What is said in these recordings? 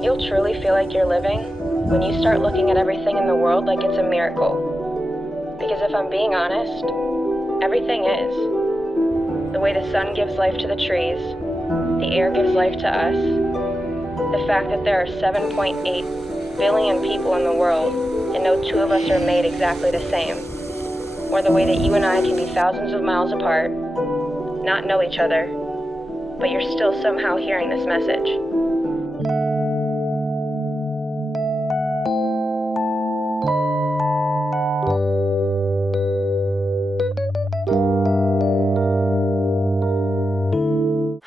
You'll truly feel like you're living when you start looking at everything in the world like it's a miracle. Because if I'm being honest, everything is. The way the sun gives life to the trees, the air gives life to us, the fact that there are 7.8 billion people in the world and no two of us are made exactly the same, or the way that you and I can be thousands of miles apart, not know each other, but you're still somehow hearing this message.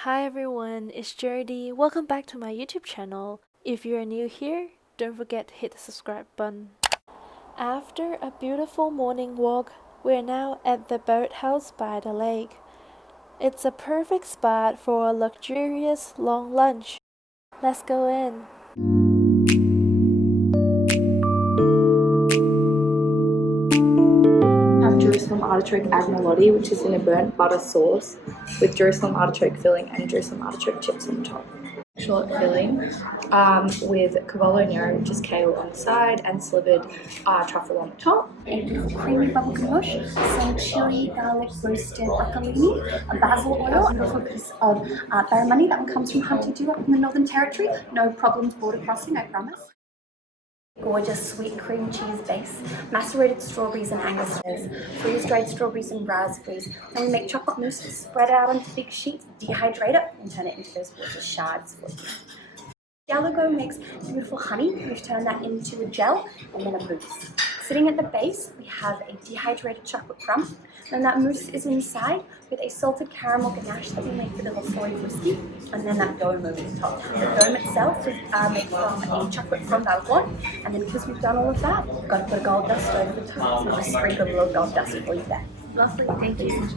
Hi everyone, it's Jodie. Welcome back to my YouTube channel. If you're new here, don't forget to hit the subscribe button. After a beautiful morning walk, we're now at the boathouse by the lake. It's a perfect spot for a luxurious long lunch. Let's go in. Jerusalem artichoke agnolotti, which is in a burnt butter sauce with Jerusalem artichoke filling and Jerusalem artichoke chips on the top. Shallot filling with cavolo nero, which is kale on the side, and slivered truffle on the top. A beautiful creamy bubblegum mush, some chili, garlic, roasted broccolini, a basil oil, a beautiful piece of barramundi. That one comes from Huntington up in the Northern Territory. No problems border crossing, I promise. Gorgeous sweet cream cheese base, macerated strawberries and Angus's, freeze-dried strawberries and raspberries. Then we make chocolate mousse, spread it out onto big sheets, dehydrate it, and turn it into those gorgeous shards for you. Dialogo makes beautiful honey. We've turned that into a gel and then a mousse. Sitting at the base, we have a dehydrated chocolate crumb. Then that mousse is inside with a salted caramel ganache that we make with a Lafroy whiskey, and then that dome over the top. The dome itself is made from a chocolate fondant, and then because we've done all of that, we've got to put a gold dust over the top, so we'll just sprinkle a little gold dust for you there. Lovely, thank you.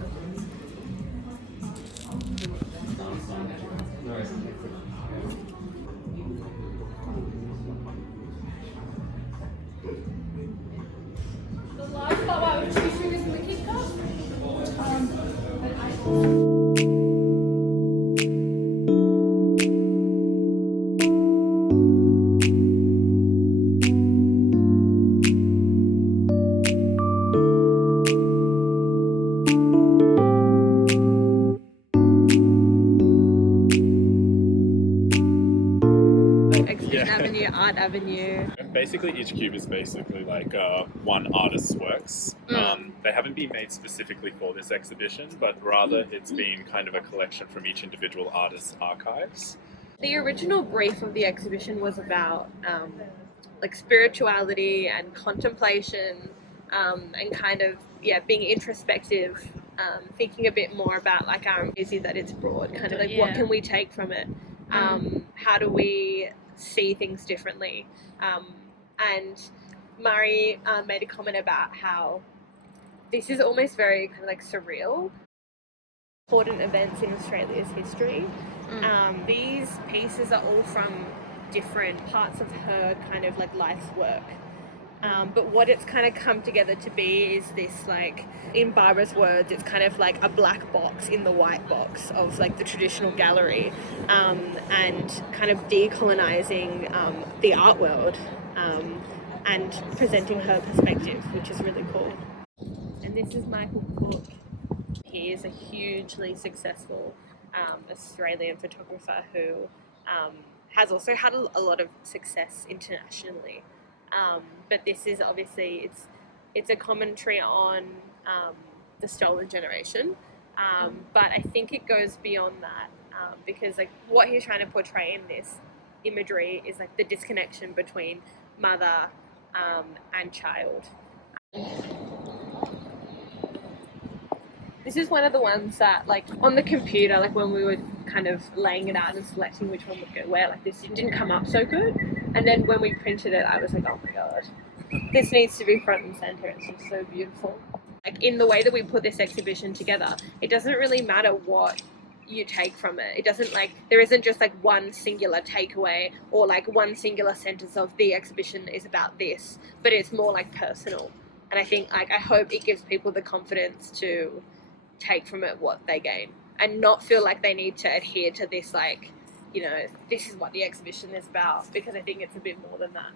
Art Avenue. Basically, each cube is basically like one artist's works. They haven't been made specifically for this exhibition, but rather it's been kind of a collection from each individual artist's archives. The original brief of the exhibition was about like spirituality and contemplation and kind of being introspective, thinking a bit more about like our music, that it's broad, kind of like what can we take from it, how do we see things differently, and Murray made a comment about how this is almost very kind of like surreal, important events in Australia's history. These pieces are all from different parts of her kind of like life's work, but what it's kind of come together to be is this, like, in Barbara's words, it's kind of like a black box in the white box of like the traditional gallery, and kind of decolonizing the art world, and presenting her perspective, which is really cool. And this is Michael Cook. He is a hugely successful Australian photographer who has also had a lot of success internationally. But this is obviously, it's a commentary on the stolen generation, but I think it goes beyond that, because like what he's trying to portray in this imagery is like the disconnection between mother and child. This is one of the ones that, like, on the computer, like when we were kind of laying it out and selecting which one would go where, like this didn't come up so good. And then when we printed it, I was like, oh my god, this needs to be front and center. It's just so beautiful. Like, in the way that we put this exhibition together, it doesn't really matter what you take from it. It doesn't, like, there isn't just like one singular takeaway or like one singular sentence of the exhibition is about this, but it's more like personal. And I think, like, I hope it gives people the confidence to take from it what they gain and not feel like they need to adhere to this like you know, this is what the exhibition is about, because I think it's a bit more than that.